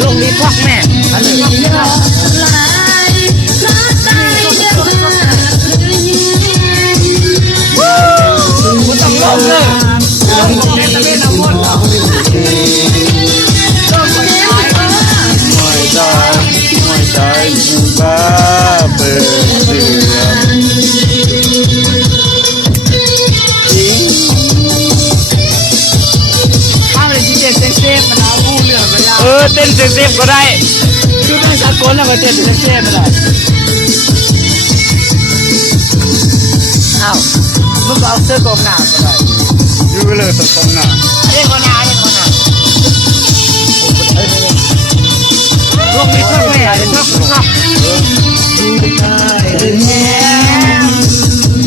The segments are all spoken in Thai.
ลงนี้พวกแม่อันหนึ่งคุณต้องลงเลยลงในตะเวนน้ำมันมวยใจบ้าเปิดเดือนถ้าเป็นที่เต้นเซฟมันเอาผู้เลือกเวลาเต้นเซฟก็ได้คือไม่สากลแล้วก็เต้นเซฟมันได้อ้าวมึงก็เอาเสื้อกองหน้าก็ได้ยูไปเลยตัวกองหน้าเล่นกองหน้าลงนี้ชอบไหมอ่ะชอบ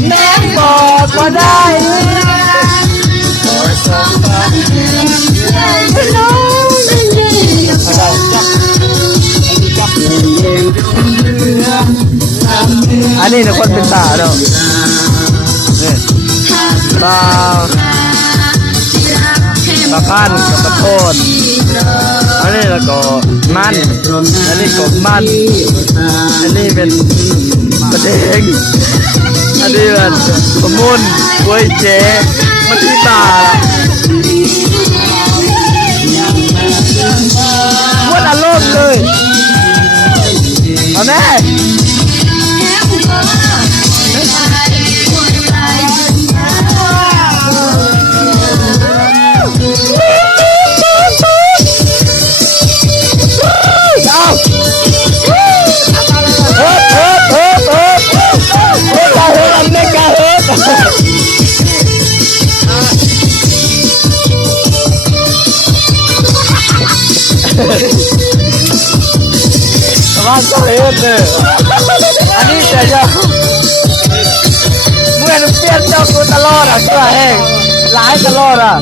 แม่บอกก็ได้อันนี้นะคนเป็นตาเนาะตาพันกับตะโพนอันนี้แล้วก็มันอันนี้ก็มันอันนี้เป็นประเด็งอันนี้เป็นสมุนกล้วยเจ๊มันที่ตาวัดอารมณ์เลยเอาแน่ว่าก็เห็นเลยอันนี้แต่จะเมื่อเปลี่ยนเจ้าตัวตลอดอ่ะเชื่อแห้งหลายตลอดอ่ะ